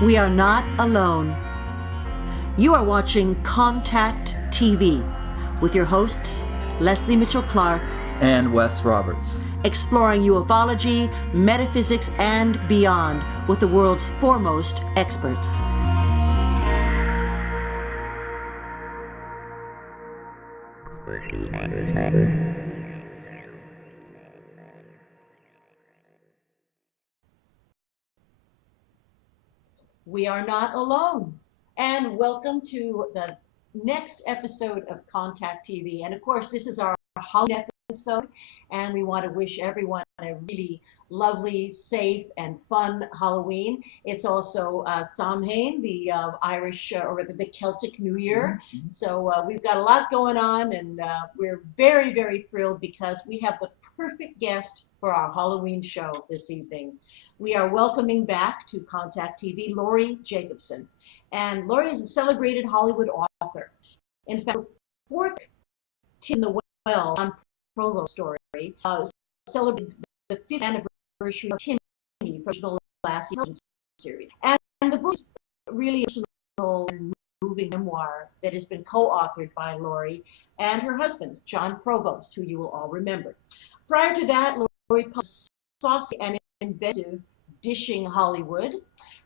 We are not alone. You are watching Contact TV with your hosts, Leslie Mitchell-Clark and Wes Roberts, exploring ufology, metaphysics, and beyond with the world's foremost experts. We are not alone, and welcome to the next episode of Contact TV. And of course, this is our Halloween episode, and we want to wish everyone a really lovely, safe, and fun Halloween. It's also Samhain, the Irish, or rather the Celtic New Year. Mm-hmm. So we've got a lot going on, and we're very, very thrilled because we have the perfect guest for our Halloween show this evening. We are welcoming back to Contact TV Laurie Jacobson. And Laurie is a celebrated Hollywood author. In fact, her fourth in the Well on Provo story celebrated the 5th anniversary of Timmy from the last series. And the book is really emotional and moving memoir that has been co-authored by Laurie and her husband, John Provost, who you will all remember. Prior to that, Laurie published Saucy and Inventive Dishing Hollywood,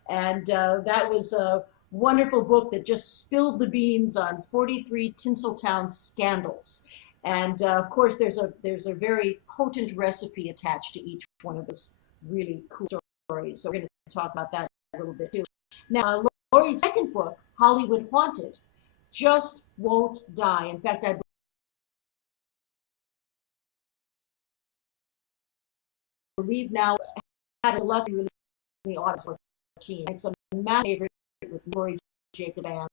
and that was a wonderful book that just spilled the beans on 43 Tinseltown scandals. And of course, there's a very potent recipe attached to each one of those really cool stories. So we're going to talk about that a little bit too. Now, Laurie's second book, Hollywood Haunted, just won't die. In fact, I believe now had a lucky release in the autumn 14. It's a massive favorite with Laurie Jacobson,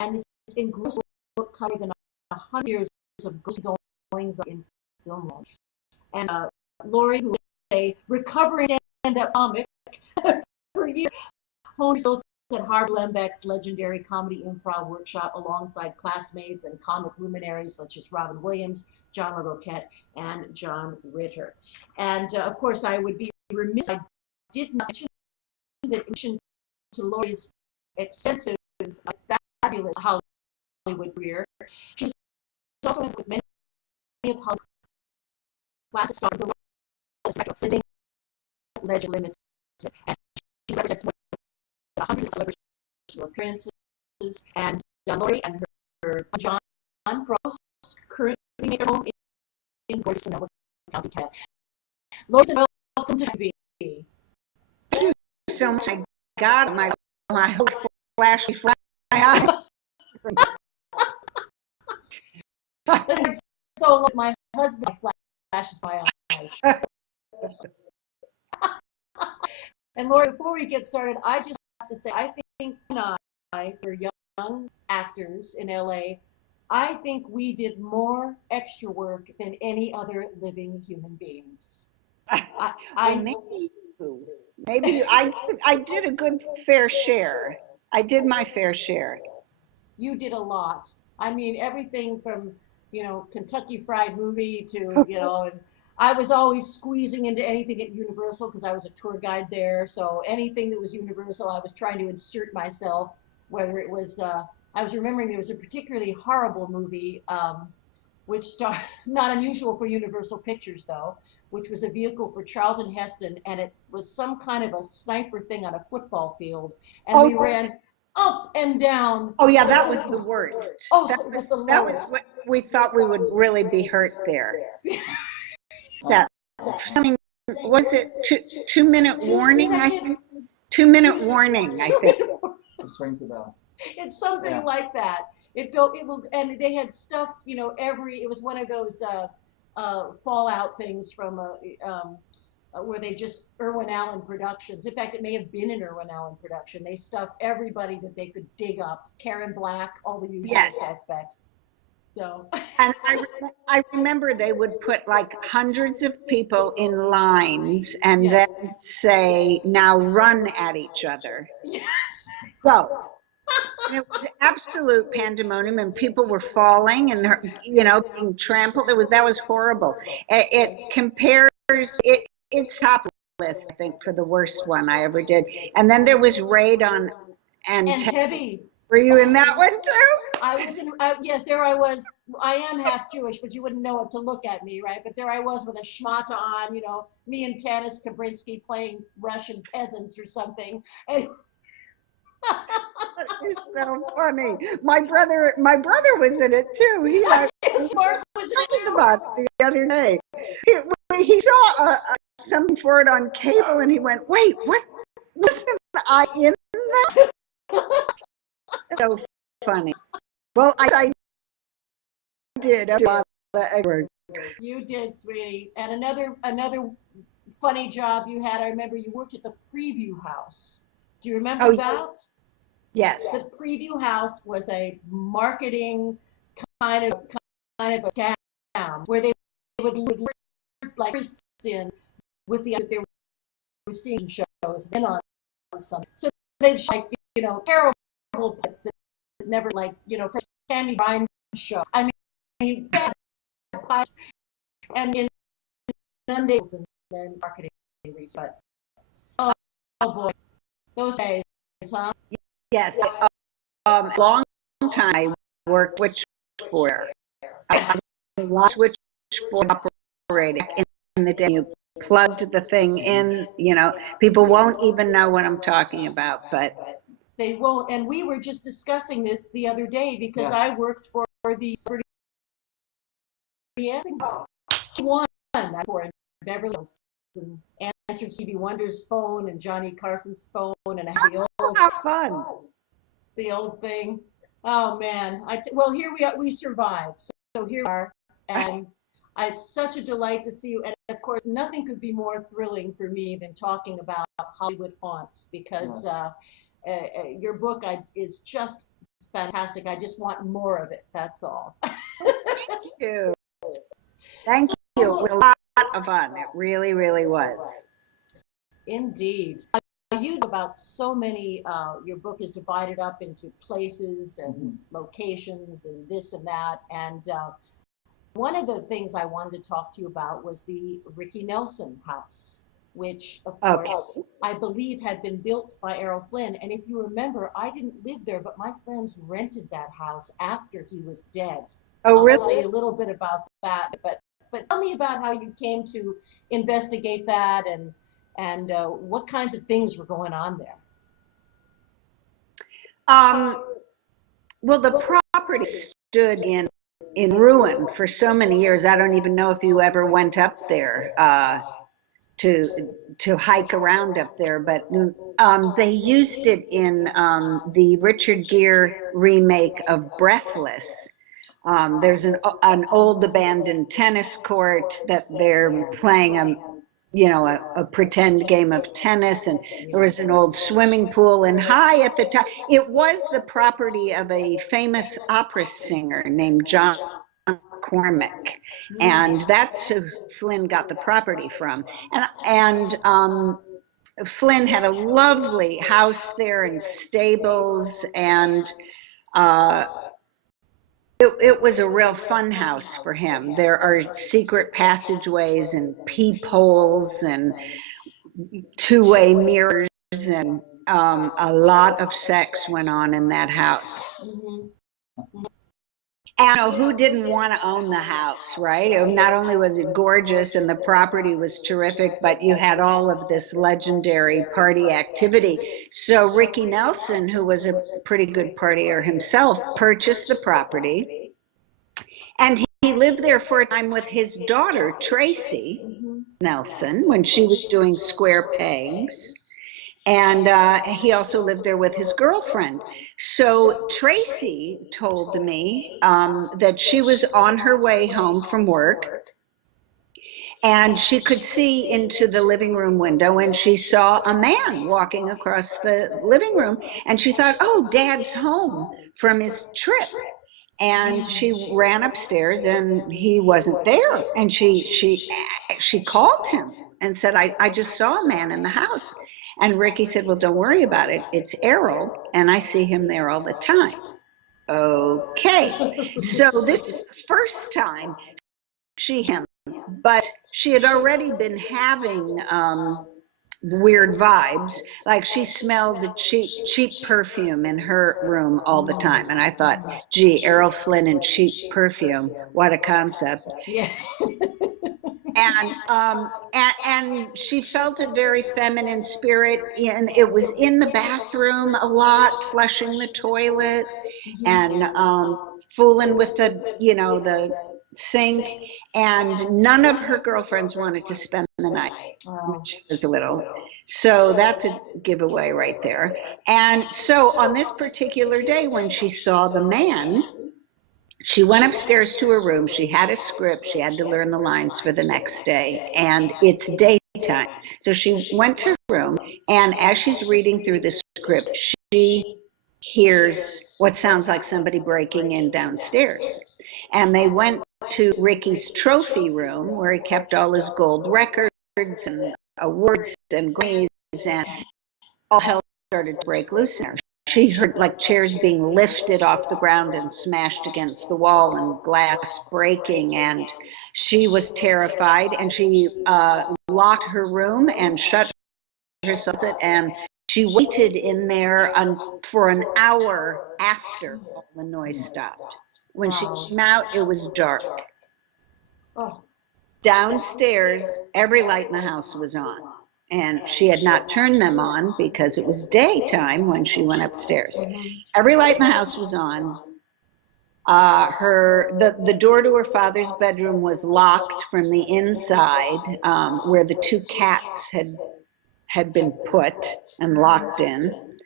and this engrossing book covered than 100 years of goings on in film world. And Laurie, who is a recovering stand-up comic for years, honed skills at Harvey Lembeck's legendary comedy improv workshop alongside classmates and comic luminaries such as Robin Williams, John LaRoquette, and John Ritter. And of course, I would be remiss if I did not mention that in addition to Laurie's extensive, fabulous Hollywood career, she's also with many of Hollywood's classic stars, Living Legend Limited, and she represents more than 100 celebrity appearances. And Laurie and her John Provost currently make their home in gorgeous Sonoma County, Canada. Laurie, welcome to TV. Thank you so much. I got my whole flash before my eyes. So like my husband flashes my eyes. And Laurie, before we get started, I just have to say, I think for young actors in LA, I think we did more extra work than any other living human beings. Maybe I did a good fair share. I did my fair share. You did a lot. I mean, everything from, Kentucky Fried Movie to, and I was always squeezing into anything at Universal because I was a tour guide there. So anything that was Universal, I was trying to insert myself, whether it was, I was remembering there was a particularly horrible movie, which starred, not unusual for Universal Pictures though, which was a vehicle for Charlton Heston, and it was some kind of a sniper thing on a football field, and we ran up and down. Oh yeah, that was the worst. Oh, it was the lowest. That was what we thought we would really be hurt there. That something, was it 2-minute warning? I think 2-minute warning. I think. This rings a bell. It's something like that. It will, and they had stuff. It was one of those fallout things from where they just Irwin Allen Productions. In fact, it may have been an Irwin Allen production. They stuffed everybody that they could dig up. Karen Black, all the usual suspects. So. And I remember they would put like hundreds of people in lines and then say, "Now run at each other." Yes. Go. And it was absolute pandemonium, and people were falling and being trampled. That was horrible. It compares. It's top list, I think, for the worst one I ever did. And then there was Raid on Entebbe. Entebbe. Were you in that one too? I was in, yes, there I was. I am half Jewish, but you wouldn't know it to look at me, right? But there I was with a schmata on, you know, me and Tanis Kabrinsky playing Russian peasants or something. And it was It's so funny. My brother was in it too. He Yes, Mark was in it talking too. about it the other day. He saw something for it on cable, and he went, "Wait, wasn't I in that?" So funny. Well, I did a lot of work. You did, sweetie. And another funny job you had, I remember you worked at the Preview House. Do you remember Oh, that? yes. The Preview House was a marketing kind of a town where they would lure like tourists in with the they were seeing shows and on some. So they'd show, like, you know, terrible plots that never, like, you know, for Tammy Rhyme show. I mean, bad plots and inundations and then marketing research. Oh boy, those days, huh? Yes. Long time I worked switchboard. I was switchboard operating in the day. You plugged the thing in, you know, people won't even know what I'm talking about, but They won't. And we were just discussing this the other day because I worked for the celebrity one for Beverly Hills and answered Stevie Wonder's phone and Johnny Carson's phone, and I had the old thing. Oh man! Well, here we are. We survived. So here we are, and it's such a delight to see you. And of course, nothing could be more thrilling for me than talking about Hollywood haunts, because your book is just fantastic. I just want more of it. That's all. Thank you. Thank you. It was a lot of fun. It really, really was. Indeed. You know about so many, your book is divided up into places and locations and this and that. And one of the things I wanted to talk to you about was the Ricky Nelson house, which, of course, I believe had been built by Errol Flynn. And if you remember, I didn't live there, but my friends rented that house after he was dead. Oh, really? I'll tell you a little bit about that. But tell me about how you came to investigate that and what kinds of things were going on there. Well, the property stood in ruin for so many years. I don't even know if you ever went up there to hike around up there, but they used it in the Richard Gere remake of Breathless. There's an old abandoned tennis court that they're playing a pretend game of tennis, and there was an old swimming pool, and high at the top, it was the property of a famous opera singer named John Cormack, and that's who Flynn got the property from. And Flynn had a lovely house there and stables, and it was a real fun house for him. There are secret passageways and peepholes and two-way mirrors, and a lot of sex went on in that house. And who didn't want to own the house, right? Not only was it gorgeous and the property was terrific, but you had all of this legendary party activity. So Ricky Nelson, who was a pretty good partier himself, purchased the property, and he lived there for a time with his daughter, Tracy Nelson, when she was doing square pegs. And he also lived there with his girlfriend. So Tracy told me that she was on her way home from work, and she could see into the living room window, and she saw a man walking across the living room, and she thought, oh, Dad's home from his trip. And she ran upstairs, and he wasn't there. And she called him and said, I just saw a man in the house. And Ricky said, well, don't worry about it. It's Errol, and I see him there all the time. Okay. So this is the first time she him, but she had already been having weird vibes. Like she smelled the cheap perfume in her room all the time. And I thought, gee, Errol Flynn and cheap perfume, what a concept. Yeah. And she felt a very feminine spirit, and it was in the bathroom a lot, flushing the toilet and fooling with the sink. And none of her girlfriends wanted to spend the night when Wow. she was little. So that's a giveaway right there. And so on this particular day, when she saw the man, she went upstairs to her room. She had a script. She had to learn the lines for the next day. And it's daytime. So she went to her room, and as she's reading through the script, she hears what sounds like somebody breaking in downstairs. And they went to Ricky's trophy room, where he kept all his gold records and awards and Grammys, and all hell started to break loose in there. She heard like chairs being lifted off the ground and smashed against the wall and glass breaking, and she was terrified, and she locked her room and shut herself in, and she waited in there for an hour after the noise stopped. When she came out, it was dark. Oh. Downstairs, every light in the house was on, and she had not turned them on because it was daytime when she went upstairs. Every light in the house was on. The door to her father's bedroom was locked from the inside, where the two cats had been put and locked in.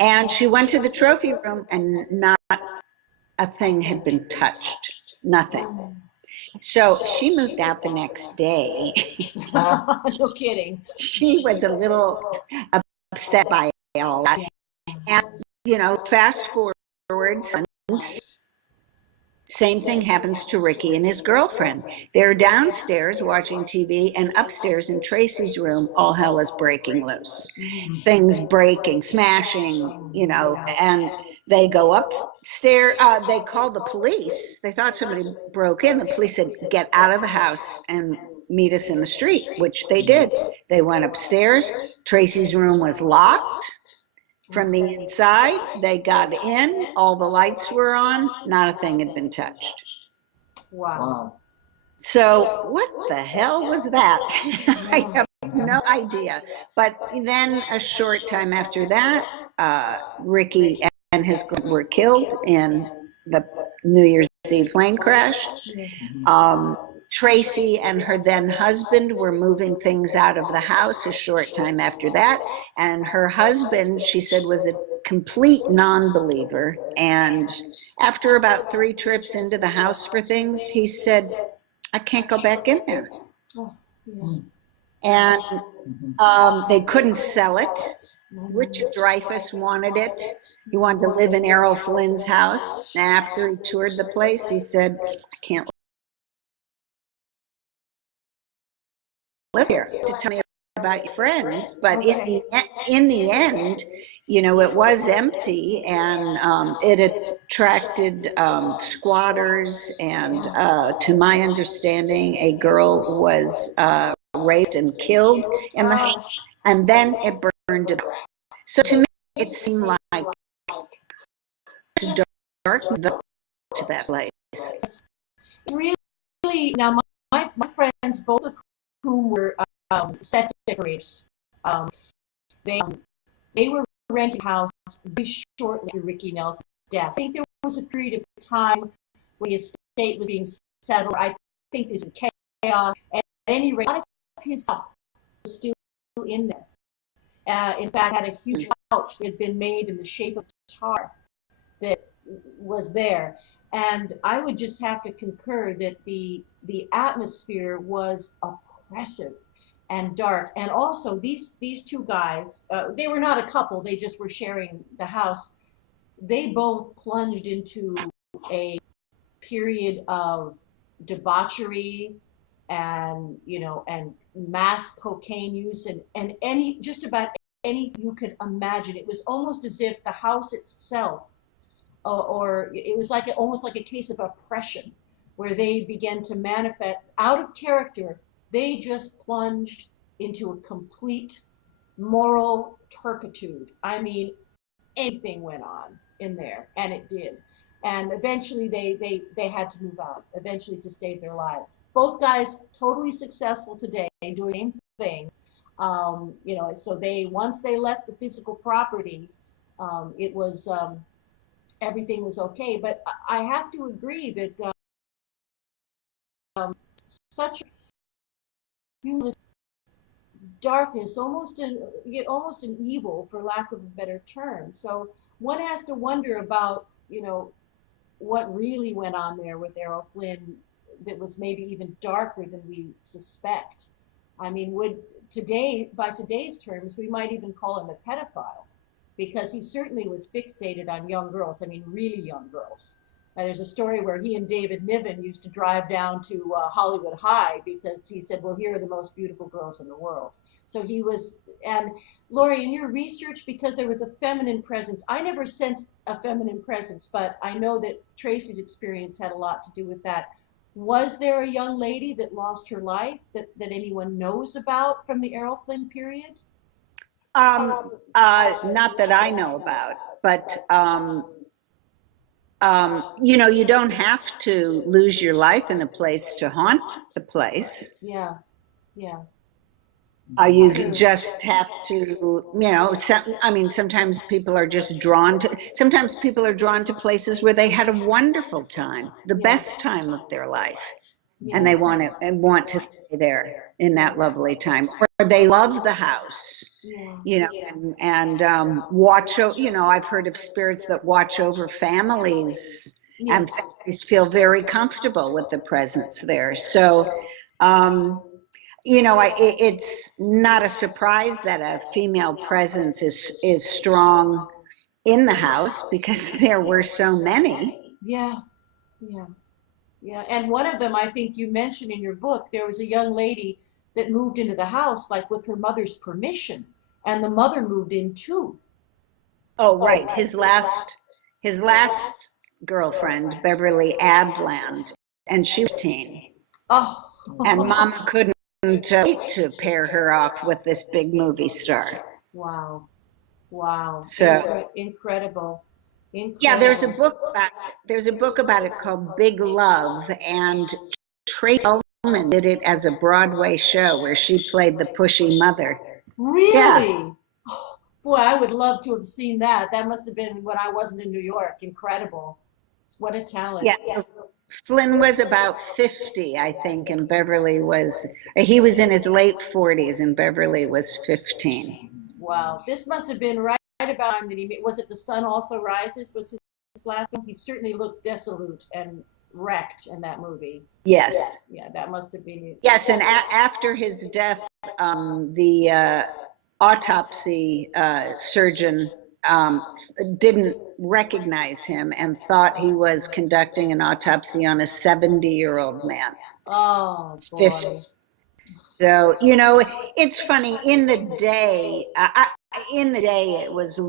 And she went to the trophy room, and not a thing had been touched. Nothing. So she moved out the next day. No kidding. She was a little upset by all that. And, fast forward, same thing happens to Ricky and his girlfriend. They're downstairs watching TV, and upstairs in Tracy's room, all hell is breaking loose. Things breaking, smashing, and they go upstairs. They call the police. They thought somebody broke in. The police said, get out of the house and meet us in the street, which they did. They went upstairs. Tracy's room was locked from the inside. They got in, all the lights were on, not a thing had been touched. Wow. So what the hell was that? I have no idea. But then a short time after that, Ricky and his girlfriend were killed in the New Year's Eve plane crash. Yes. Tracy and her then husband were moving things out of the house a short time after that. And her husband, she said, was a complete non-believer. And after about 3 trips into the house for things, he said, I can't go back in there. Oh, yeah. And they couldn't sell it. Richard Dreyfuss wanted it. He wanted to live in Errol Flynn's house. And after he toured the place, he said, I can't live here. To tell me about your friends, but in the end, it was empty, and it attracted squatters, and to my understanding, a girl was raped and killed in the house, and then it burned it. So to me, it seemed like dark to that place. Really, now my friends, both of whom were set decorators, they were renting a house very shortly after Ricky Nelson's death. I think there was a period of time when the estate was being settled. I think there's chaos. At any rate, a lot of his stuff was still in there. In fact, had a huge couch that had been made in the shape of a guitar that was there. And I would just have to concur that the atmosphere was oppressive and dark. And also these two guys, they were not a couple, they just were sharing the house. They both plunged into a period of debauchery and and mass cocaine use and just about anything you could imagine. It was almost as if the house itself, or it was almost like a case of oppression, where they began to manifest out of character. They just plunged into a complete moral turpitude. I mean, anything went on in there, and it did. And eventually they had to move out, eventually to save their lives. Both guys totally successful today, doing the same thing. You know, so they, once they left the physical property, it was, everything was okay. But I have to agree that such darkness, almost an evil, for lack of a better term. So one has to wonder about, you know, what really went on there with Errol Flynn that was maybe even darker than we suspect. I mean, by today's terms, we might even call him a pedophile, because he certainly was fixated on young girls. I mean, really young girls. There's a story where he and David Niven used to drive down to Hollywood High because he said, well, here are the most beautiful girls in the world. So he was, and Laurie, in your research, because there was a feminine presence, I never sensed a feminine presence, but I know that Tracy's experience had a lot to do with that. Was there a young lady that lost her life that anyone knows about from the Errol Flynn period? Not that I know about, but you know, you don't have to lose your life in a place to haunt the place. Yeah, yeah. You just have to, you know, I mean, sometimes people are drawn to places where they had a wonderful time, the best time of their life. And they want to stay there in that lovely time, or they love the house, you know, and watch. You know, I've heard of spirits that watch over families, and feel very comfortable with the presence there. So, you know, it's not a surprise that a female presence is strong in the house, because there were so many. Yeah, yeah. Yeah, and one of them, I think you mentioned in your book, there was a young lady that moved into the house like with her mother's permission, and the mother moved in too. Oh, right. His last girlfriend, Beverly Adland, and she was 15. Oh, And Mama couldn't wait to pair her off with this big movie star. wow, wow, So, incredible, yeah, there's a incredible. book about it called Big Love, and Tracy Ullman did it as a Broadway show where she played the pushy mother. Yeah, Really? Oh, boy, I would love to have seen that. That must have been when I wasn't in New York. Incredible. What a talent. yeah. Flynn was about 50, I think, and he was in his late 40s, and Beverly was 15. Wow. This must have been right about time that he made. Was it The Sun Also Rises? Was his last one? He certainly looked dissolute and wrecked in that movie. Yes. Yeah, that must have been it. Yes, and after his death, the autopsy surgeon didn't recognize him and thought he was conducting an autopsy on a 70-year-old man. Oh, boy. boy. So, you know, it's funny, in the day, it was,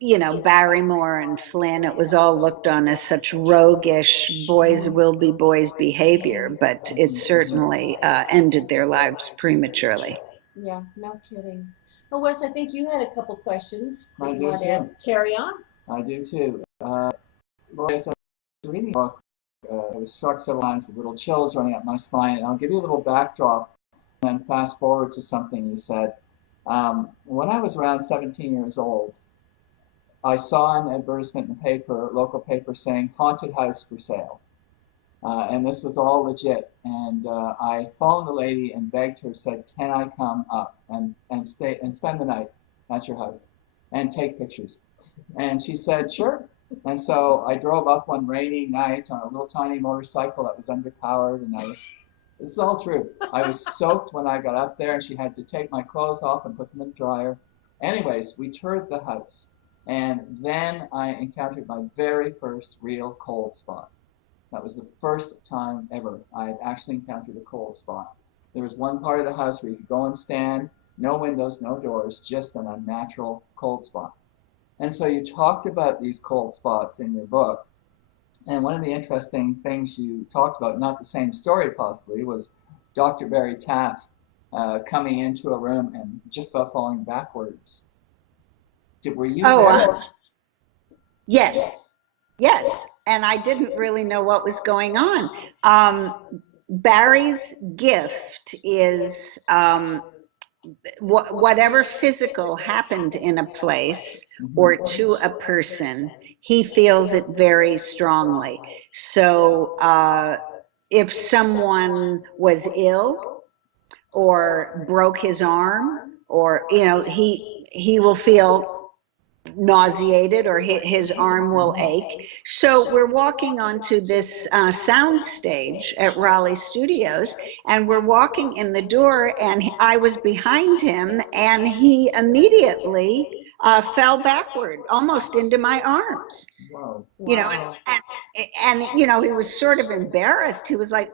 you know, Barrymore and Flynn, it was all looked on as such roguish boys will be boys behavior, but it certainly ended their lives prematurely. Yeah, no kidding. Well, Wes, I think you had a couple questions that I you do want to too. carry on. I do too. Laurie, as I was reading the book, I was struck several times with little chills running up my spine. And I'll give you a little backdrop and then fast forward to something you said. When I was around 17 years old, I saw an advertisement in the paper, local paper, saying haunted house for sale. And this was all legit. And I phoned the lady and begged her, said, can I come up and stay and spend the night at your house and take pictures? And she said, sure. And so I drove up one rainy night on a little tiny motorcycle that was underpowered, and this is all true. I was soaked when I got up there, and she had to take my clothes off and put them in the dryer. Anyways, we toured the house, and then I encountered my very first real cold spot. That was the first time ever I had actually encountered a cold spot. There was one part of the house where you could go and stand, no windows, no doors, just an unnatural cold spot. And so you talked about these cold spots in your book. And one of the interesting things you talked about, not the same story possibly, was Dr. Barry Taff coming into a room and just about falling backwards. Were you Oh, there? yes, yes. And I didn't really know what was going on. Barry's gift is whatever physical happened in a place or to a person, he feels it very strongly. So if someone was ill or broke his arm, or he will feel nauseated, or his arm will ache. So we're walking onto this sound stage at Raleigh Studios, and we're walking in the door, and I was behind him, and he immediately fell backward, almost into my arms. Wow. Wow. And he was sort of embarrassed. He was like,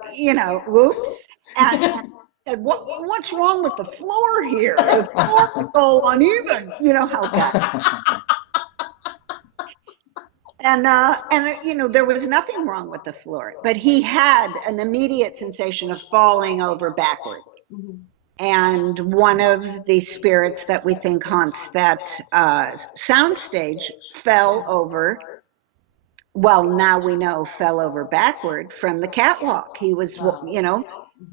whoops. And said, what's wrong with the floor here? The floor is so uneven. You know how that. And there was nothing wrong with the floor, but he had an immediate sensation of falling over backward. Mm-hmm. And one of the spirits that we think haunts that soundstage fell over. Well, now we know fell over backward from the catwalk. He was,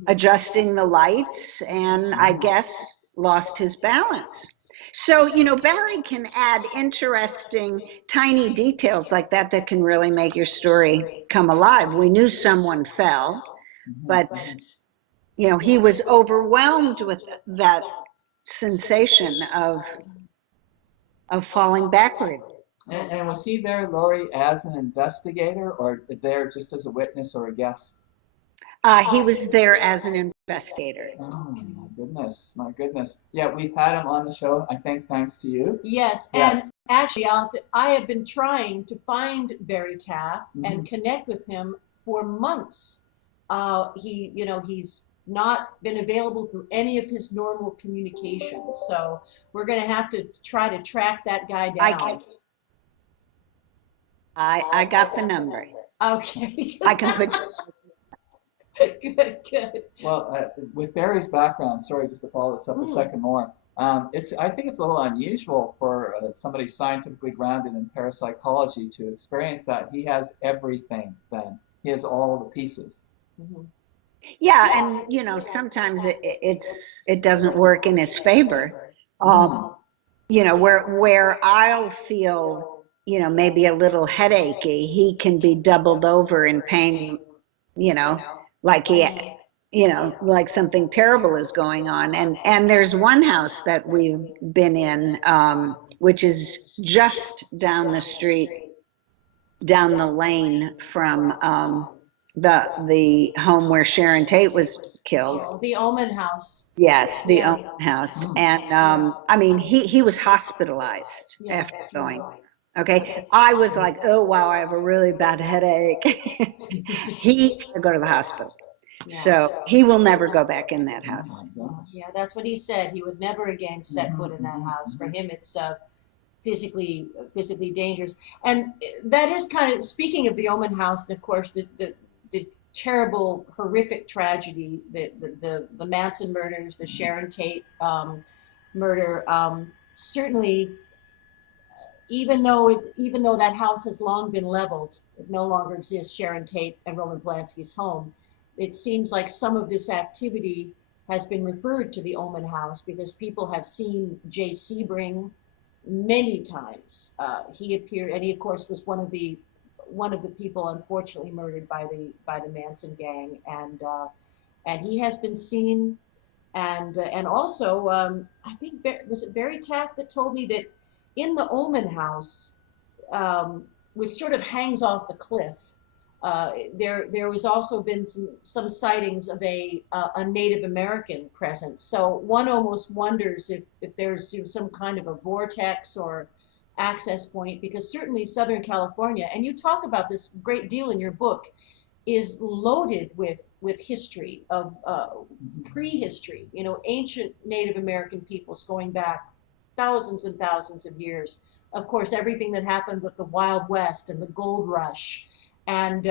adjusting the lights, and I guess lost his balance. So, Barry can add interesting, tiny details like that can really make your story come alive. We knew someone fell, but, he was overwhelmed with that sensation of falling backward. And was he there, Laurie, as an investigator, or there just as a witness or a guest? He was there as an investigator. Oh, my goodness, my goodness. Yeah, we've had him on the show, I think, thanks to you. Yes, and actually, I have been trying to find Barry Taff and connect with him for months. He's not been available through any of his normal communications, so we're going to have to try to track that guy down. I got the number. Okay. I can put. Good. Well, with Barry's background, sorry, just to follow this up a second more. I think it's a little unusual for somebody scientifically grounded in parapsychology to experience that. He has everything. Then he has all the pieces. Yeah, and sometimes it doesn't work in his favor. Where I'll feel maybe a little headachy, he can be doubled over in pain. Like like something terrible is going on. And there's one house that we've been in, which is just down the street, down the lane from the home where Sharon Tate was killed. The Omen House. Yes, the Omen House. And he was hospitalized after going. Okay, I was like, oh wow, I have a really bad headache. He had to go to the hospital. So he will never go back in that house. Yeah, that's what he said. He would never again set foot in that house. For him, it's physically dangerous. And that is kind of, speaking of the Omen House, and of course the terrible, horrific tragedy, the Manson murders, the Sharon Tate murder, certainly. Even though that house has long been leveled, it no longer exists, Sharon Tate and Roman Polanski's home, it seems like some of this activity has been referred to the Omen House because people have seen Jay Sebring many times. He appeared, and he of course was one of the people unfortunately murdered by the Manson gang, and he has been seen, and also I think was it Barry Taff that told me that in the Omen House, which sort of hangs off the cliff, there was also been some sightings of a Native American presence. So one almost wonders if there's some kind of a vortex or access point, because certainly Southern California, and you talk about this a great deal in your book, is loaded with history of prehistory. Ancient Native American peoples going back thousands and thousands of years. Of course, everything that happened with the Wild West and the Gold Rush, and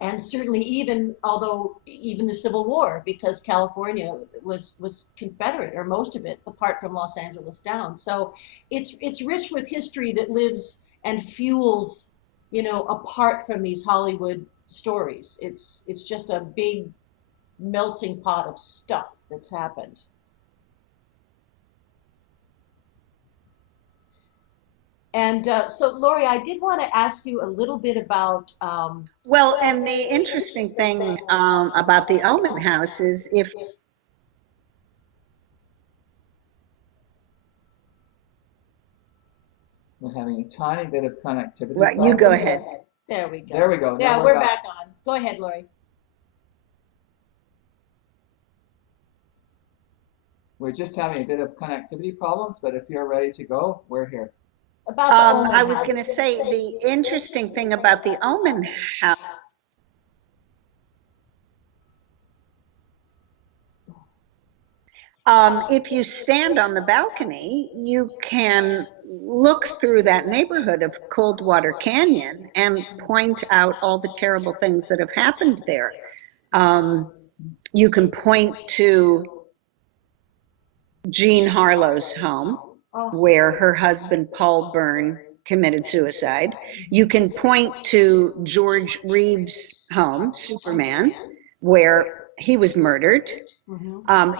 and certainly even although even the Civil War, because California was Confederate, or most of it, apart from Los Angeles down. So it's rich with history that lives and fuels, apart from these Hollywood stories. It's just a big melting pot of stuff that's happened. And so, Laurie, I did want to ask you a little bit about. Well, and the interesting thing about the Omen House is if We're having a tiny bit of connectivity well, you go problems. ahead. There we go. There we go. Yeah, Now we're back on. Go ahead, Laurie. We're just having a bit of connectivity problems, but if you're ready to go, we're here. About the Omen I was House. going to say the interesting thing about the Omen House. If you stand on the balcony, you can look through that neighborhood of Coldwater Canyon and point out all the terrible things that have happened there. You can point to Jean Harlow's home, where her husband, Paul Byrne, committed suicide. You can point to George Reeves' home, Superman, where he was murdered.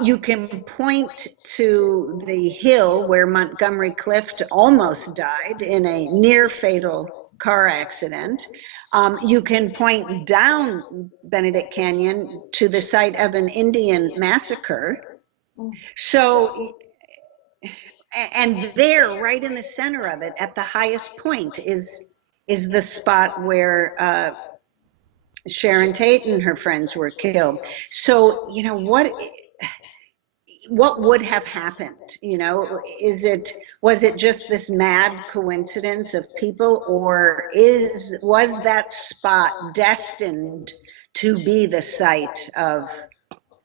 You can point to the hill where Montgomery Clift almost died in a near fatal car accident. You can point down Benedict Canyon to the site of an Indian massacre. So, and there, right in the center of it, at the highest point, is the spot where Sharon Tate and her friends were killed. So, what would have happened? Was it just this mad coincidence of people, or was that spot destined to be the site of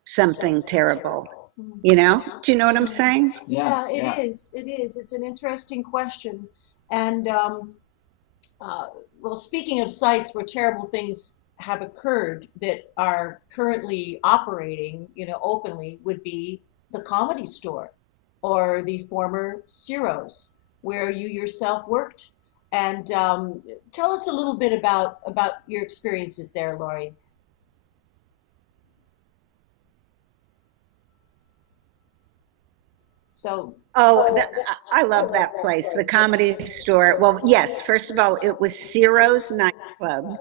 something terrible? Do you know what I'm saying? Yeah, Yes, yeah. it is. It's an interesting question. And well, speaking of sites where terrible things have occurred that are currently operating, openly, would be the Comedy Store or the former Ciro's, where you yourself worked. And tell us a little bit about your experiences there, Laurie. So, I love that place, the Comedy Store. Well, yes, first of all, it was Ciro's nightclub.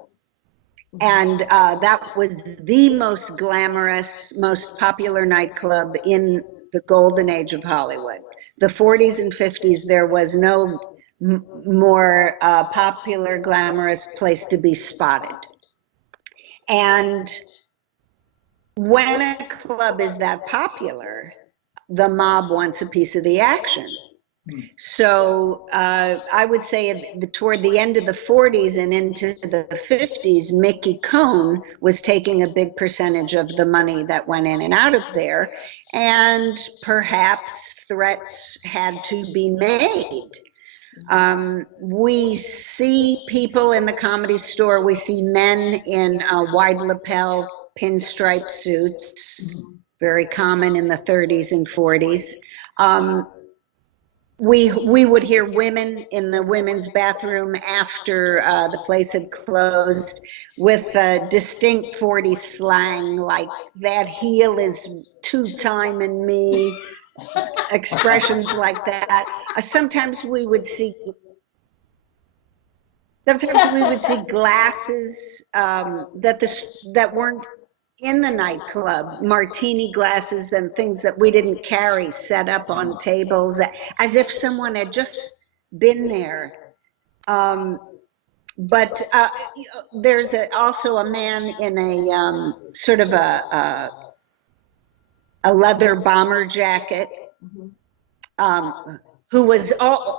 And that was the most glamorous, most popular nightclub in the golden age of Hollywood. The 40s and 50s, there was no more popular, glamorous place to be spotted. And when a club is that popular, the mob wants a piece of the action. So I would say toward the end of the 40s and into the 50s, Mickey Cohn was taking a big percentage of the money that went in and out of there, and perhaps threats had to be made. We see people in the Comedy Store, we see men in wide lapel pinstripe suits, very common in the 30s and 40s. We would hear women in the women's bathroom after the place had closed with distinct 40s slang, like "that heel is two-timing me," expressions like that. Sometimes we would see glasses that weren't in the nightclub, martini glasses and things that we didn't carry, set up on tables as if someone had just been there. But there's also a man in a sort of a leather bomber jacket, who was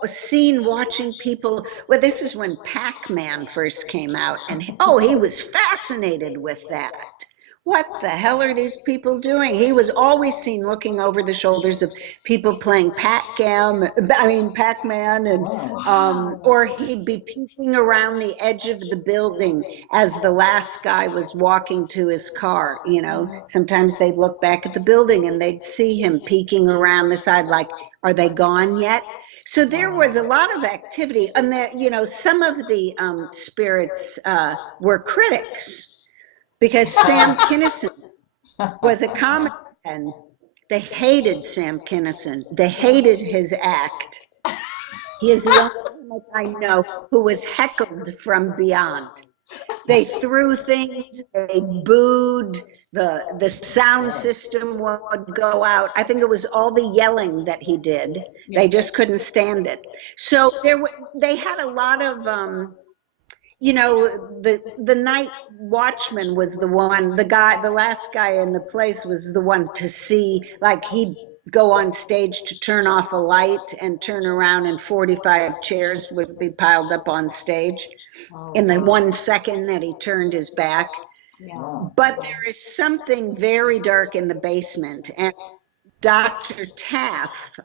seen watching people. Well, this is when Pac-Man first came out, and he was fascinated with that. what the hell are these people doing? He was always seen looking over the shoulders of people playing Pac-Man, and Wow. or he'd be peeking around the edge of the building as the last guy was walking to his car. You know, sometimes they'd look back at the building and they'd see him peeking around the side, like, are they gone yet? So there was a lot of activity, and some of the spirits were critics. Because Sam Kinison was a comic then. They hated Sam Kinison. They hated his act. He is the only comic I know who was heckled from beyond. They threw things, they booed, the sound system would go out. I think it was all the yelling that he did. They just couldn't stand it. So they had a lot of the night watchman was the last guy in the place was the one to see, like, he'd go on stage to turn off a light and turn around and 45 chairs would be piled up on stage in the 1 second that he turned his back. But there is something very dark in the basement, and Dr. Taff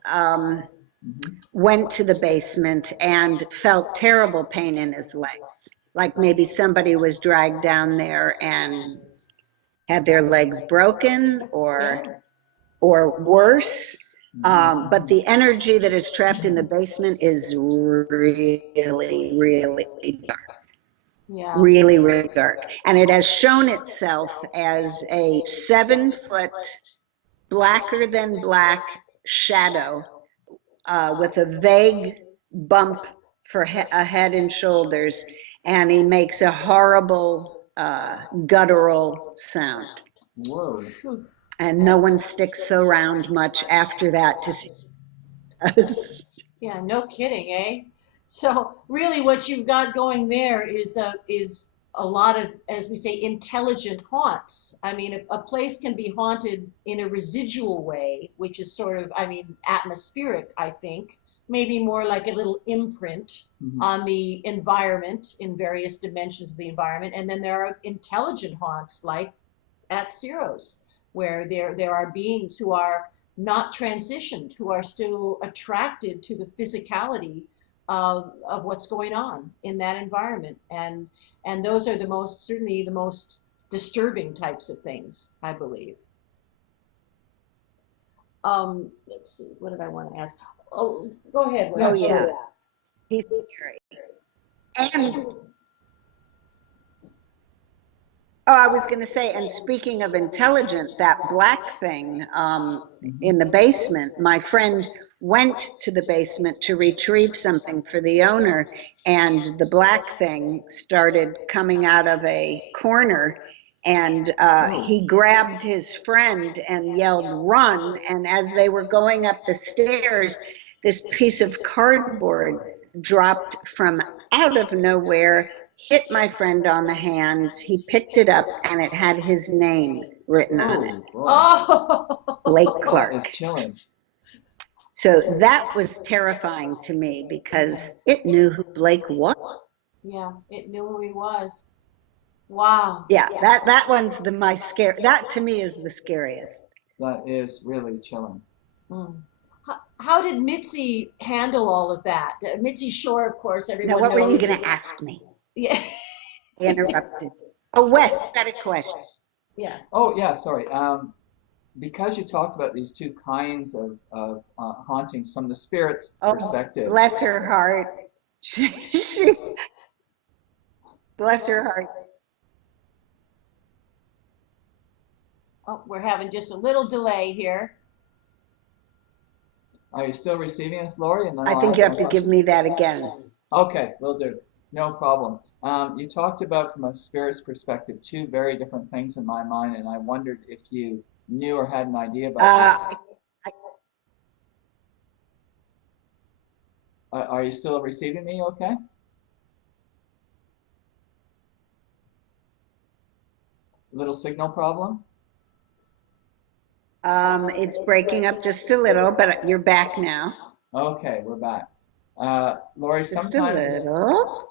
went to the basement and felt terrible pain in his legs. Like maybe somebody was dragged down there and had their legs broken or worse. But the energy that is trapped in the basement is really, really dark. Yeah. Really, really dark. And it has shown itself as a 7-foot, blacker than black shadow with a vague bump for a head and shoulders, and he makes a horrible guttural sound. Whoa. And no one sticks around much after that to see us. Yeah, no kidding, eh? So really what you've got going there is a lot of, as we say, intelligent haunts. I mean, a place can be haunted in a residual way, which is sort of, atmospheric, I think, maybe more like a little imprint on the environment in various dimensions of the environment. And then there are intelligent haunts like at Ciro's, where there are beings who are not transitioned, who are still attracted to the physicality of what's going on in that environment. And those are certainly the most disturbing types of things, I believe. Let's see, what did I want to ask? Oh, go ahead. Oh, yeah. He's scary. And I was going to say, and speaking of intelligent, that black thing in the basement, my friend went to the basement to retrieve something for the owner, and the black thing started coming out of a corner, and he grabbed his friend and yelled, "Run!" And as they were going up the stairs, this piece of cardboard dropped from out of nowhere, hit my friend on the hands. He picked it up, and it had his name written on it. Oh, Blake Clark. That is chilling. So that was terrifying to me because it knew who Blake was. yeah, it knew who he was. Wow. Yeah, that one's that to me is the scariest. That is really chilling. How did Mitzi handle all of that? Mitzi Shore, of course, everyone knows. Now, what were you going to ask me? Yeah. Interrupted. Oh, Wes, got a question. Yeah. Oh, yeah, sorry. Because you talked about these two kinds of hauntings from the spirit's perspective. Bless her heart. Bless her heart. Oh, we're having just a little delay here. Are you still receiving us, Laurie? And then I think you have to give me that again. Okay, will do. No problem. You talked about, from a spirit's perspective, two very different things in my mind, and I wondered if you knew or had an idea about this. Are you still receiving me okay? Little signal problem? It's breaking up just a little, but you're back now. Okay, we're back. Laurie, Just sometimes a little.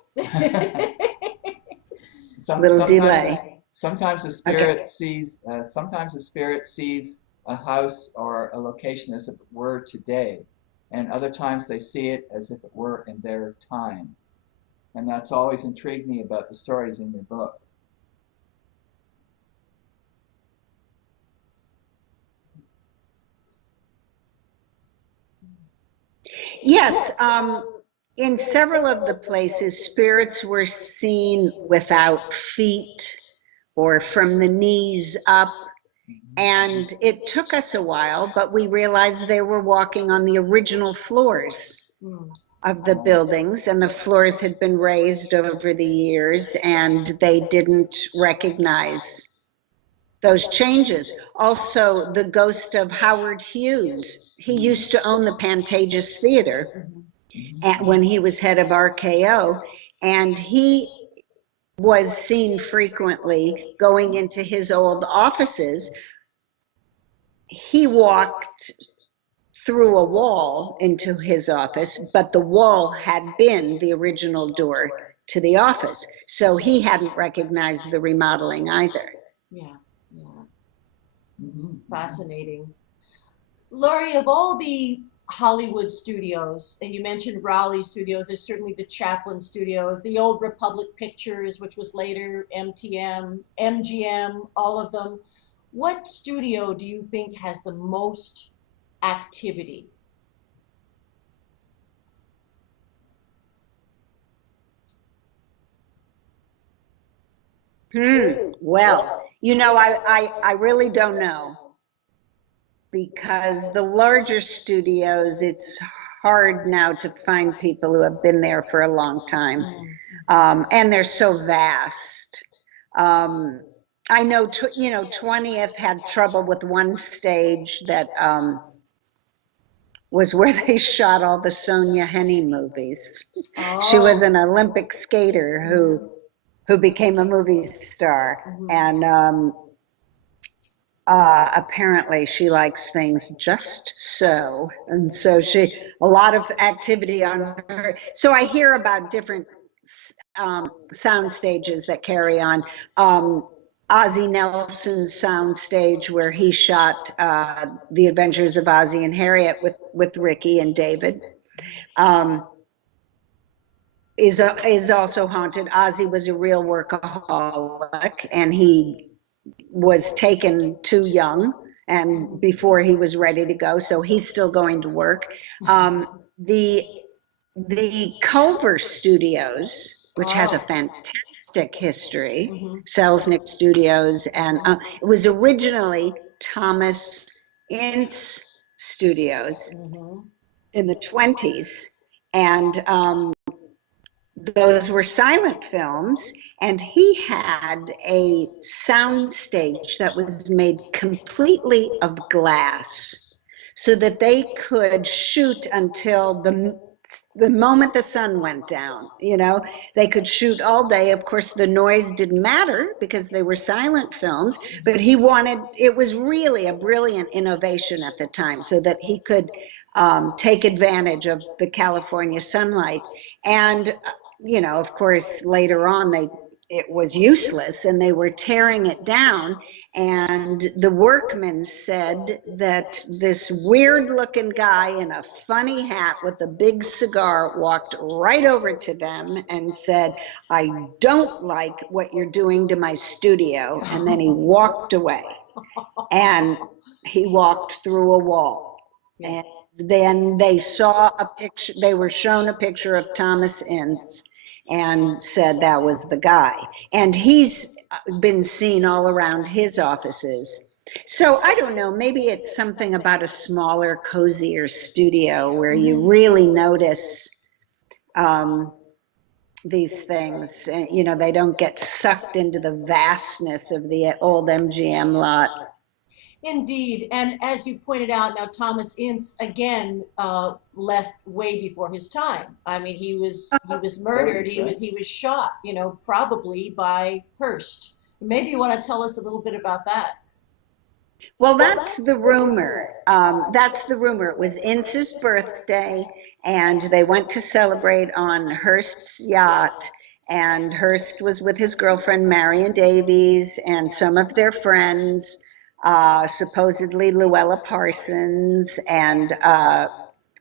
sometimes delay. Sometimes the Okay. spirit sees a house or a location as if it were today, and other times they see it as if it were in their time. And that's always intrigued me about the stories in your book. Yes, in several of the places, spirits were seen without feet or from the knees up. And it took us a while, but we realized they were walking on the original floors of the buildings, and the floors had been raised over the years, and they didn't recognize those changes. Also, the ghost of Howard Hughes, he used to own the Pantages Theater when he was head of RKO, and he was seen frequently going into his old offices. He walked through a wall into his office, but the wall had been the original door to the office. So he hadn't recognized the remodeling either. Yeah, yeah. Fascinating. Laurie, of all the Hollywood studios, and you mentioned Raleigh Studios, there's certainly the Chaplin Studios, the old Republic Pictures, which was later MTM, MGM, all of them. What studio do you think has the most activity? Well, you know, I really don't know, because the larger studios, it's hard now to find people who have been there for a long time. And they're so vast. I know, you know, 20th had trouble with one stage that was where they shot all the Sonia Henney movies. She was an Olympic skater who became a movie star, and apparently she likes things just so, and so a lot of activity on her. So I hear about different sound stages that carry on. Ozzie Nelson's sound stage, where he shot The Adventures of Ozzie and Harriet with Ricky and David, is also haunted. Ozzie was a real workaholic, and he was taken too young and before he was ready to go, so he's still going to work. The Culver Studios, which has a fantastic history, Selznick Studios, and it was originally Thomas Ince Studios in the 20s, and those were silent films, and he had a sound stage that was made completely of glass so that they could shoot until the moment the sun went down. You know, they could shoot all day. Of course, the noise didn't matter because they were silent films, but it was really a brilliant innovation at the time, so that he could take advantage of the California sunlight. And you know, of course, later on, it was useless and they were tearing it down. And the workmen said that this weird looking guy in a funny hat with a big cigar walked right over to them and said, "I don't like what you're doing to my studio." And then he walked away, and he walked through a wall. And then they saw a picture, they were shown a picture of Thomas Ince, and said that was the guy. And he's been seen all around his offices. So I don't know, maybe it's something about a smaller, cozier studio where you really notice these things. You know, they don't get sucked into the vastness of the old MGM lot. Indeed, and as you pointed out, now Thomas Ince again left way before his time. I mean, he was murdered. He was shot. You know, probably by Hearst. Maybe you want to tell us a little bit about that. Well, that's the rumor. That's the rumor. It was Ince's birthday, and they went to celebrate on Hearst's yacht, And Hearst was with his girlfriend, Marion Davies, and some of their friends, supposedly Luella Parsons and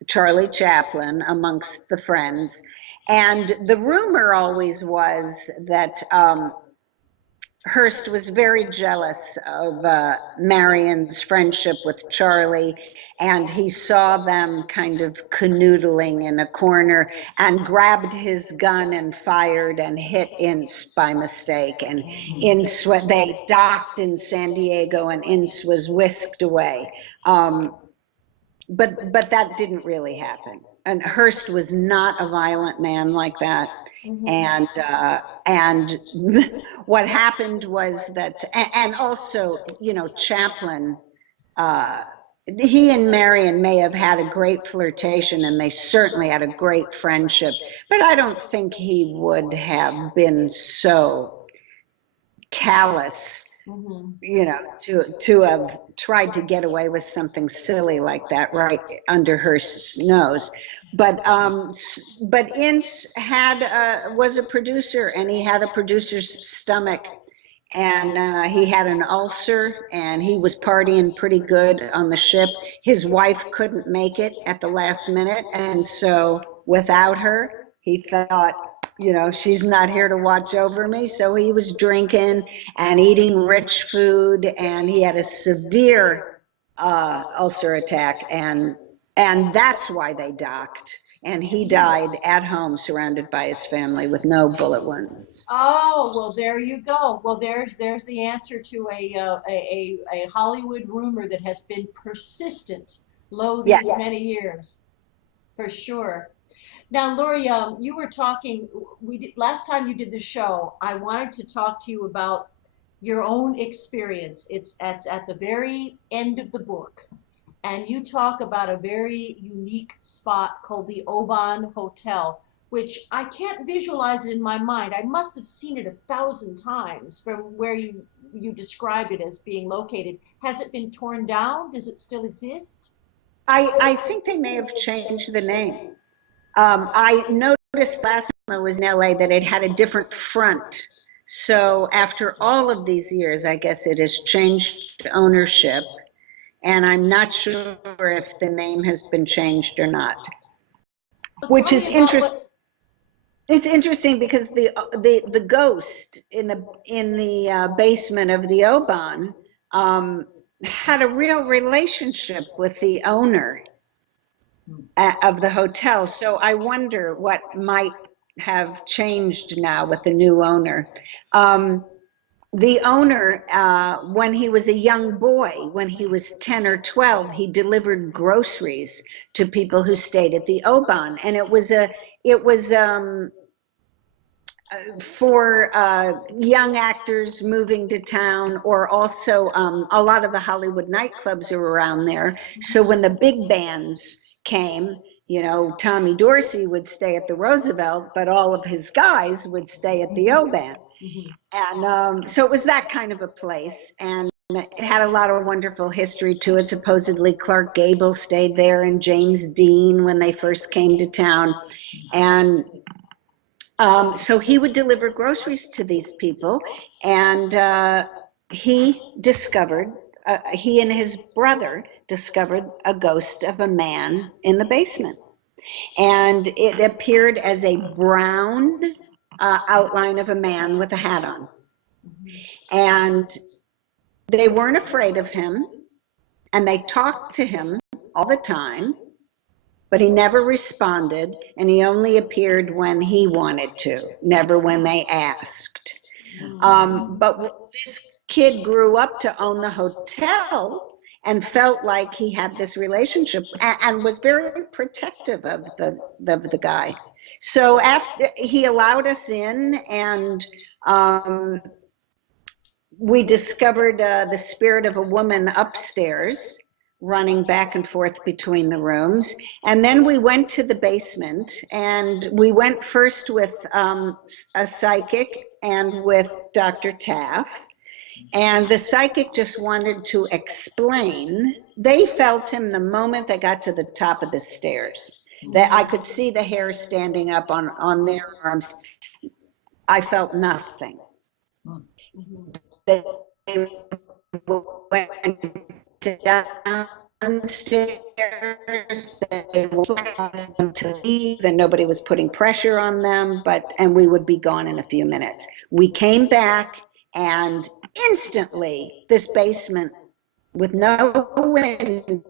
Charlie Chaplin amongst the friends. And the rumor always was that Hearst was very jealous of Marion's friendship with Charlie, and he saw them kind of canoodling in a corner and grabbed his gun and fired and hit Ince by mistake. And Ince, they docked in San Diego, and Ince was whisked away. But that didn't really happen. And Hearst was not a violent man like that. And what happened was that, and also, you know, Chaplin, he and Marion may have had a great flirtation, and they certainly had a great friendship, but I don't think he would have been so callous, you know, to have tried to get away with something silly like that right under Hearst's nose. But Ince was a producer, and he had a producer's stomach, and he had an ulcer, and he was partying pretty good on the ship. His wife couldn't make it at the last minute, and so without her, he thought, you know, she's not here to watch over me. So he was drinking and eating rich food, and he had a severe ulcer attack, and that's why they docked. And he died at home, surrounded by his family, with no bullet wounds. Oh, well, there you go. Well, there's the answer to a Hollywood rumor that has been persistent these many years, for sure. Now, Laurie, you were talking. Last time you did the show. I wanted to talk to you about your own experience. It's at the very end of the book, and you talk about a very unique spot called the Obon Hotel, which I can't visualize it in my mind. I must have seen it 1,000 times from where you described it as being located. Has it been torn down? Does it still exist? I think they may have changed the name. I noticed last time I was in LA that it had a different front. So after all of these years, I guess it has changed ownership, and I'm not sure if the name has been changed or not. Which is interesting. It's interesting because the ghost in the basement of the Obon had a real relationship with the owner of the hotel. So I wonder what might have changed now with the new owner. The owner, when he was a young boy, when he was 10 or 12, he delivered groceries to people who stayed at the Obon, and it was for young actors moving to town, or also a lot of the Hollywood nightclubs are around there. So when the big bands came, you know, Tommy Dorsey would stay at the Roosevelt, but all of his guys would stay at the Obon. And so it was that kind of a place, and it had a lot of wonderful history to it. Supposedly Clark Gable stayed there, and James Dean when they first came to town. And so he would deliver groceries to these people, and he and his brother discovered a ghost of a man in the basement. And it appeared as a brown outline of a man with a hat on. And they weren't afraid of him, and they talked to him all the time, but he never responded, and he only appeared when he wanted to, never when they asked. But this kid grew up to own the hotel and felt like he had this relationship, and was very protective of the guy. So after he allowed us in, and we discovered the spirit of a woman upstairs running back and forth between the rooms. And then we went to the basement, and we went first with a psychic and with Dr. Taff. And the psychic just wanted to explain. They felt him the moment they got to the top of the stairs. That I could see the hair standing up on their arms. I felt nothing. Mhm. They went downstairs, they wanted them to leave, and nobody was putting pressure on them, and we would be gone in a few minutes. We came back, and instantly, this basement with no windows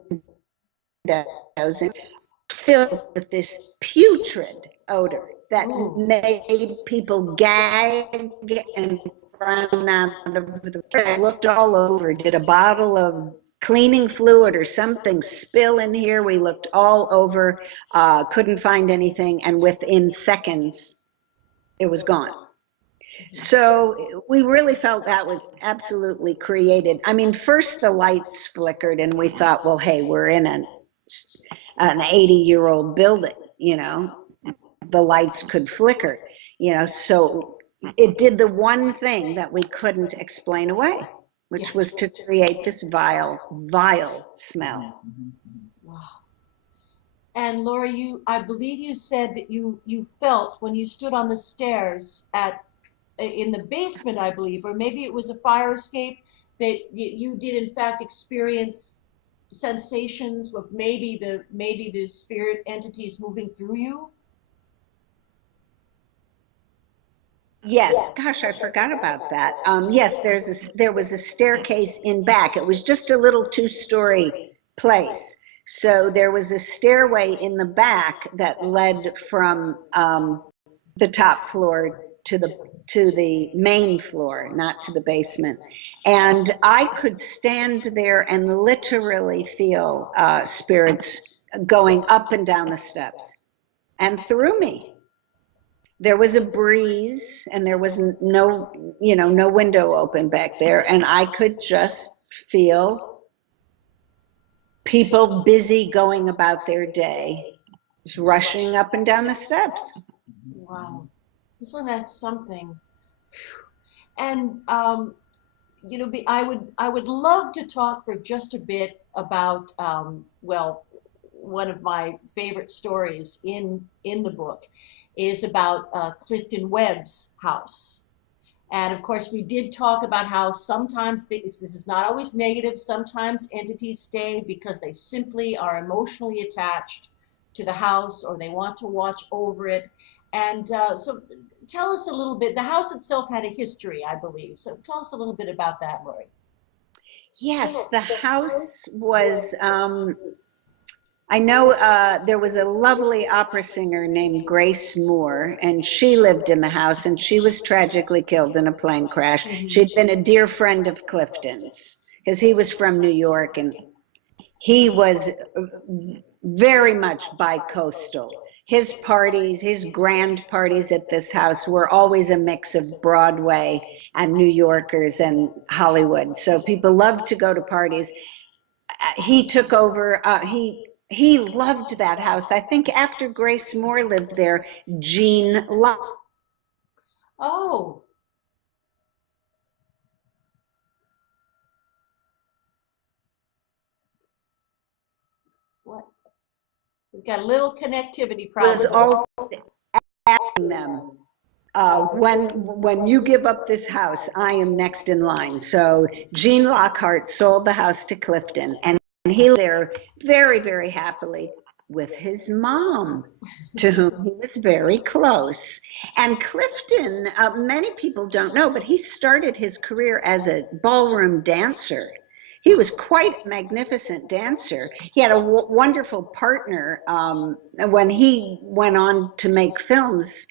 filled with this putrid odor that Ooh. made people gag and run out of the. I looked all over. Did a bottle of cleaning fluid or something spill in here? We looked all over, couldn't find anything, and within seconds, it was gone. So we really felt that was absolutely created. I mean, first the lights flickered, and we thought, well, hey, we're in an 80-year-old building, you know, the lights could flicker, you know, so it did the one thing that we couldn't explain away, which was to create this vile, vile smell. Wow. And Laurie, I believe you said that you felt when you stood on the stairs in the basement, I believe, or maybe it was a fire escape, that you did in fact experience sensations of maybe the spirit entities moving through you. Yes, gosh, I forgot about that. Yes, there was a staircase in back. It was just a little two-story place. So there was a stairway in the back that led from the top floor to the main floor, not to the basement. And I could stand there and literally feel spirits going up and down the steps and through me. There was a breeze, and there was no, you know, no window open back there, and I could just feel people busy going about their day, just rushing up and down the steps. Wow. So that's something. And I would love to talk for just a bit about well, one of my favorite stories in the book is about Clifton Webb's house. And of course, we did talk about how sometimes this is not always negative. Sometimes entities stay because they simply are emotionally attached to the house, or they want to watch over it. And so tell us a little bit. The house itself had a history, I believe. So tell us a little bit about that, Laurie. Yes, the house was, I know there was a lovely opera singer named Grace Moore, and she lived in the house, and she was tragically killed in a plane crash. She'd been a dear friend of Clifton's, because he was from New York, and he was very much bi-coastal. His parties, his grand parties at this house were always a mix of Broadway and New Yorkers and Hollywood. So people loved to go to parties. He took over, he loved that house. I think after Grace Moore lived there, Jean Locke. Oh, what? We've got a little connectivity Was problem. always asking them, when you give up this house, I am next in line. So Gene Lockhart sold the house to Clifton, and he lived there very, very happily with his mom, to whom he was very close. And Clifton, many people don't know, but he started his career as a ballroom dancer. He was quite a magnificent dancer. He had a wonderful partner. When he went on to make films,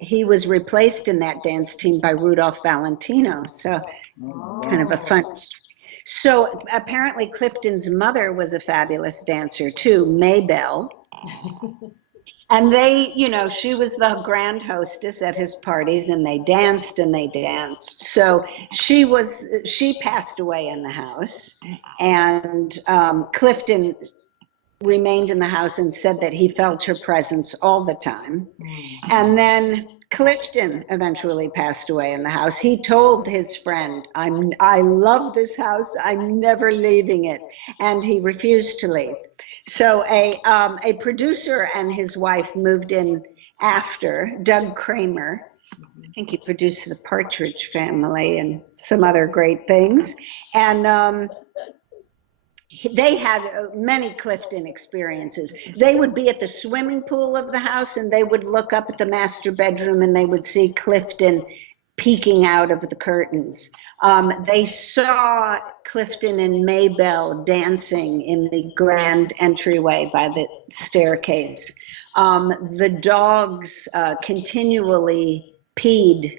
he was replaced in that dance team by Rudolph Valentino. So kind of a fun story. So apparently Clifton's mother was a fabulous dancer too, Maybelle. And they, you know, she was the grand hostess at his parties, and they danced and they danced. So she passed away in the house, and Clifton remained in the house and said that he felt her presence all the time. And then Clifton eventually passed away in the house. He told his friend, I love this house, I'm never leaving it. And he refused to leave. So a producer and his wife moved in after, Doug Kramer, I think he produced The Partridge Family and some other great things. And they had many Clifton experiences. They would be at the swimming pool of the house and they would look up at the master bedroom and they would see Clifton peeking out of the curtains. They saw Clifton and Maybelle dancing in the grand entryway by the staircase. The dogs continually peed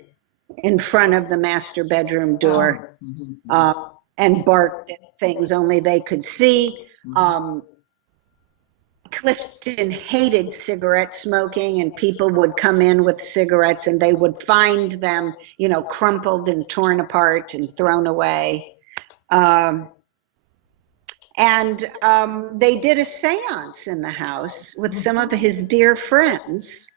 in front of the master bedroom door. And barked at things only they could see. Clifton hated cigarette smoking, and people would come in with cigarettes and they would find them, you know, crumpled and torn apart and thrown away. They did a seance in the house with some of his dear friends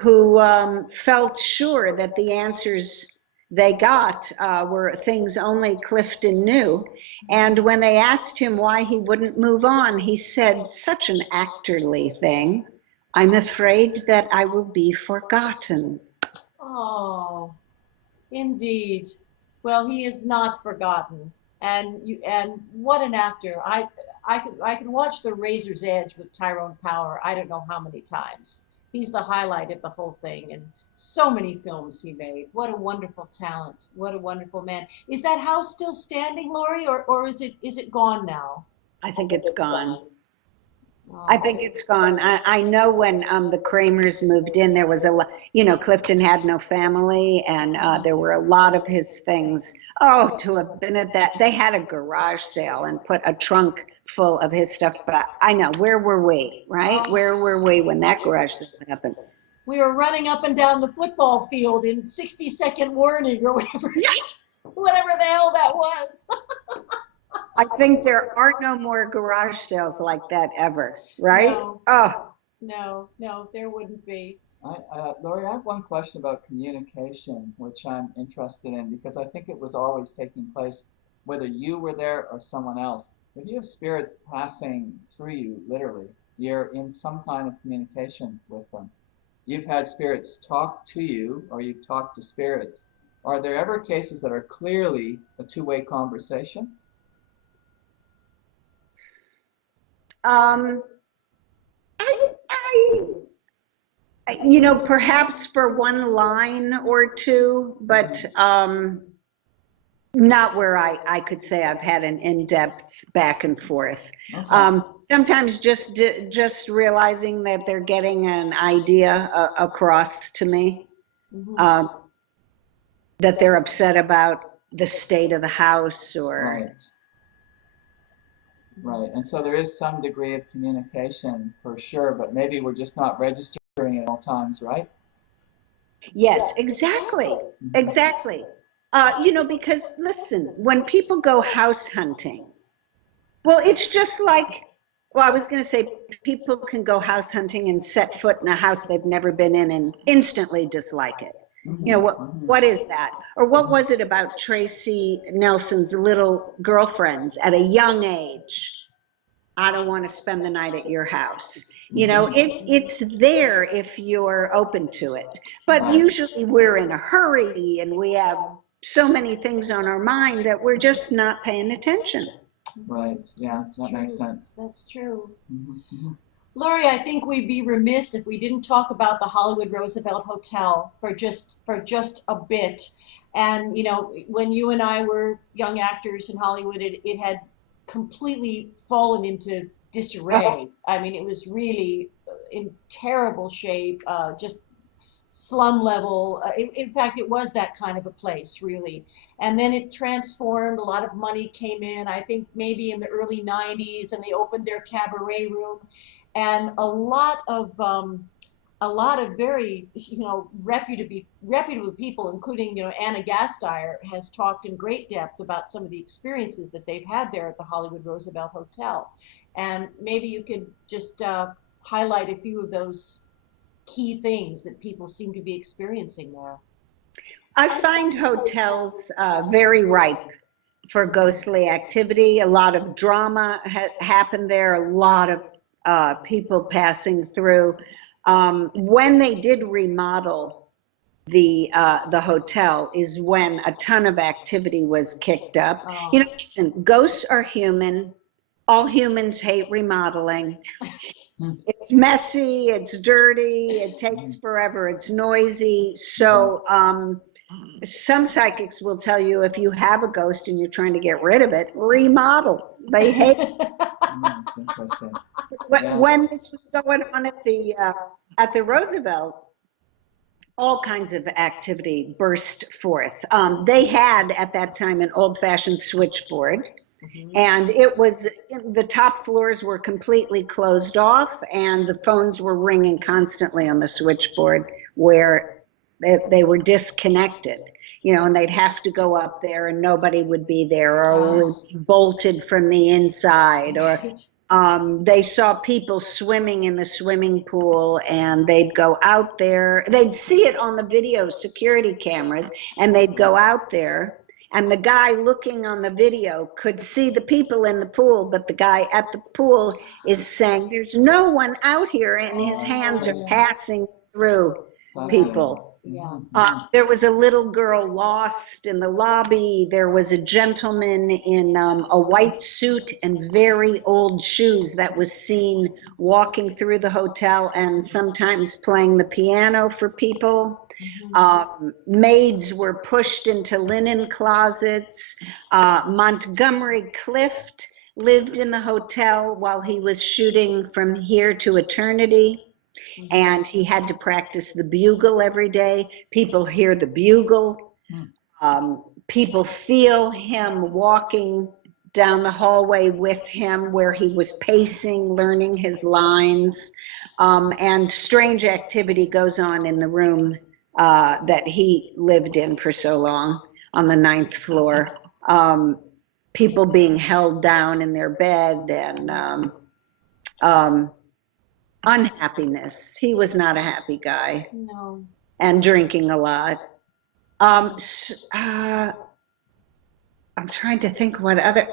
who felt sure that the answers they got were things only Clifton knew. And when they asked him why he wouldn't move on, he said such an actorly thing, "I'm afraid that I will be forgotten." Oh, indeed. Well, he is not forgotten. And what an actor. I could watch The Razor's Edge with Tyrone Power I don't know how many times. He's the highlight of the whole thing, and so many films he made. What a wonderful talent. What a wonderful man. Is that house still standing, Laurie, or is it gone now? I think it's gone. I Oh, think it's gone. I know when the Kramers moved in, there was a lot, you know, Clifton had no family, and there were a lot of his things. Oh, to have been at that, they had a garage sale and put a trunk full of his stuff. But I know, where were we, right? oh. Where were we when that garage sale happened? We were running up and down the football field in 60-second warning or whatever, whatever the hell that was. I think there are no more garage sales like that ever, right? No, Oh, no, there wouldn't be. Laurie, I have one question about communication, which I'm interested in because I think it was always taking place whether you were there or someone else. If you have spirits passing through you, literally, you're in some kind of communication with them. You've had spirits talk to you, or you've talked to spirits. Are there ever cases that are clearly a two-way conversation? I, I, you know, perhaps for one line or two, but not where I could say I've had an in-depth back and forth. Okay. Sometimes just realizing that they're getting an idea across to me, that they're upset about the state of the house or. Right. Right. And so there is some degree of communication for sure, but maybe we're just not registering at all times, right? Yes, exactly. Exactly. You know, because listen, when people go house hunting, well, it's just like, well, I was going to say people can go house hunting and set foot in a house they've never been in and instantly dislike it. You know, what is that? Or what was it about Tracy Nelson's little girlfriends at a young age? I don't want to spend the night at your house. You know, it's there if you're open to it. But usually we're in a hurry and we have so many things on our mind that we're just not paying attention. Right. Yeah, that makes sense. That's true. Laurie, I think we'd be remiss if we didn't talk about the Hollywood Roosevelt Hotel for just a bit. And, you know, when you and I were young actors in Hollywood, it had completely fallen into disarray. I mean, it was really in terrible shape, just slum level. In fact, it was that kind of a place, really. And then it transformed. A lot of money came in, I think maybe in the early 90s, and they opened their cabaret room. And a lot of very, you know, reputable people, including, you know, Anna Gasteyer, has talked in great depth about some of the experiences that they've had there at the Hollywood Roosevelt Hotel. And maybe you could just highlight a few of those key things that people seem to be experiencing there. I find hotels very ripe for ghostly activity. A lot of drama happened there, a lot of people passing through. When they did remodel the hotel is when a ton of activity was kicked up. Oh. You know, listen, ghosts are human. All humans hate remodeling. It's messy, it's dirty, it takes forever, it's noisy. So some psychics will tell you if you have a ghost and you're trying to get rid of it, remodel. They hate it. That's interesting. Yeah. When this was going on at the Roosevelt, all kinds of activity burst forth. They had at that time an old-fashioned switchboard, and it was, the top floors were completely closed off, and the phones were ringing constantly on the switchboard where they were disconnected. You know, and they'd have to go up there and nobody would be there, or would be bolted from the inside, or they saw people swimming in the swimming pool, and they'd go out there. They'd see it on the video security cameras, and they'd go out there, and the guy looking on the video could see the people in the pool, but the guy at the pool is saying, "There's no one out here," and his hands are passing through people. Yeah. There was a little girl lost in the lobby. There was a gentleman in a white suit and very old shoes that was seen walking through the hotel and sometimes playing the piano for people. Maids were pushed into linen closets. Montgomery Clift lived in the hotel while he was shooting From Here to Eternity. And he had to practice the bugle every day. People hear the bugle. People feel him walking down the hallway with him where he was pacing, learning his lines. And strange activity goes on in the room that he lived in for so long on the 9th floor. People being held down in their bed, and unhappiness. He was not a happy guy. No. And drinking a lot. I'm trying to think what other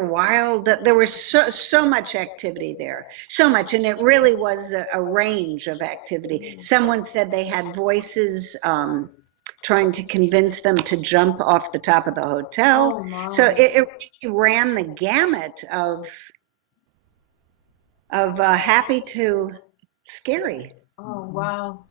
wild, there was so much activity there, so much, and it really was a range of activity. Someone said they had voices trying to convince them to jump off the top of the hotel. Oh, my. So it really ran the gamut of happy to scary. Oh, wow.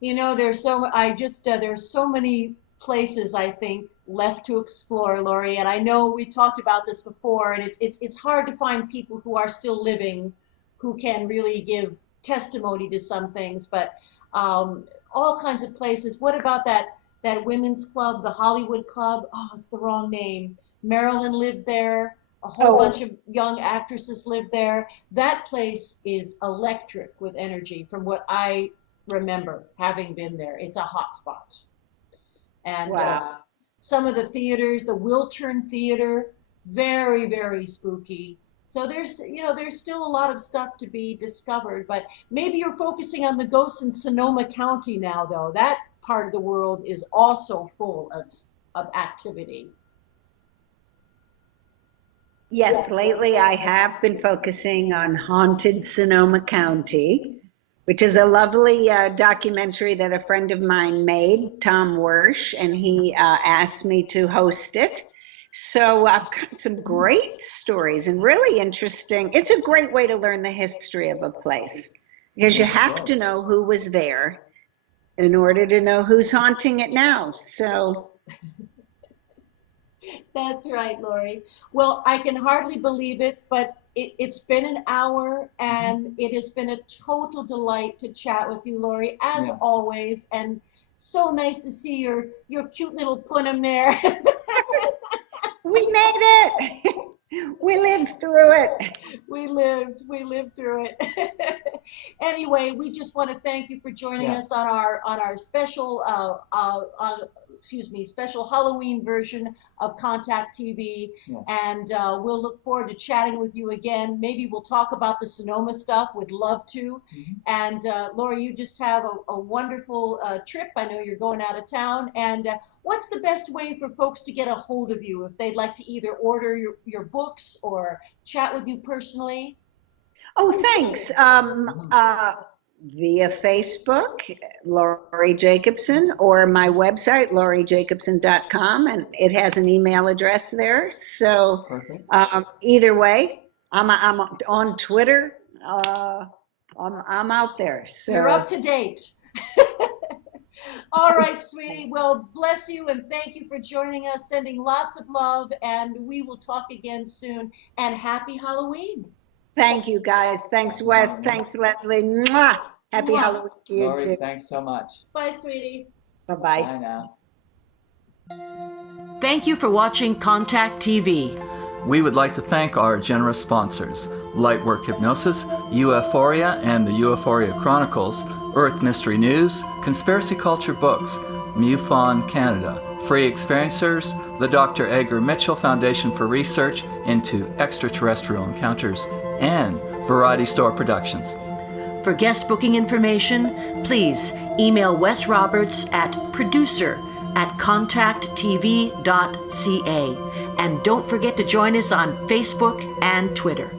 You know, there's so many places, I think, left to explore, Laurie. And I know we talked about this before, and it's hard to find people who are still living who can really give testimony to some things, but all kinds of places. What about that women's club, the Hollywood Club? Oh, it's the wrong name. Marilyn lived there. A whole bunch of young actresses lived there. That place is electric with energy from what I remember having been there. It's a hot spot. And some of the theaters, the Wiltern Theater, very, very spooky. So there's still a lot of stuff to be discovered, but maybe you're focusing on the ghosts in Sonoma County now, though. That part of the world is also full of activity. Yes, lately I have been focusing on Haunted Sonoma County, which is a lovely documentary that a friend of mine made, Tom Wersch, and he asked me to host it. So I've got some great stories and really interesting. It's a great way to learn the history of a place, because you have to know who was there in order to know who's haunting it now. So that's right, Laurie. Well, I can hardly believe it, but it's been an hour, and it has been a total delight to chat with you, Laurie, as always. And so nice to see your cute little punim there. We made it. We lived through it. We lived through it. Anyway, we just want to thank you for joining us on our special special Halloween version of Contact TV. And we'll look forward to chatting with you again. Maybe we'll talk about the Sonoma stuff. Would love to. And Laurie, you just have a wonderful trip. I know you're going out of town. And what's the best way for folks to get a hold of you if they'd like to either order your books or chat with you personally? Oh, thanks. via Facebook, Laurie Jacobson, or my website, lauriejacobson.com, and it has an email address there. So Perfect. either way, I'm on Twitter. I'm out there. So You're up to date. All right, sweetie. Well, bless you and thank you for joining us. Sending lots of love, and we will talk again soon. And happy Halloween. thank you, guys. Thanks, Wes. Thanks, Leslie. Mwah! Happy Mwah. Halloween to you Laurie, too. thanks so much. Bye, sweetie. Bye-bye. Bye now. Thank you for watching Contact TV. We would like to thank our generous sponsors, Lightwork Hypnosis, UFOria and the UFOria Chronicles, Earth Mystery News, Conspiracy Culture Books, MUFON Canada, Free Experiencers, the Dr. Edgar Mitchell Foundation for Research into Extraterrestrial Encounters, and Variety Store Productions. For guest booking information, please email Wes Roberts at producer@contacttv.ca. And don't forget to join us on Facebook and Twitter.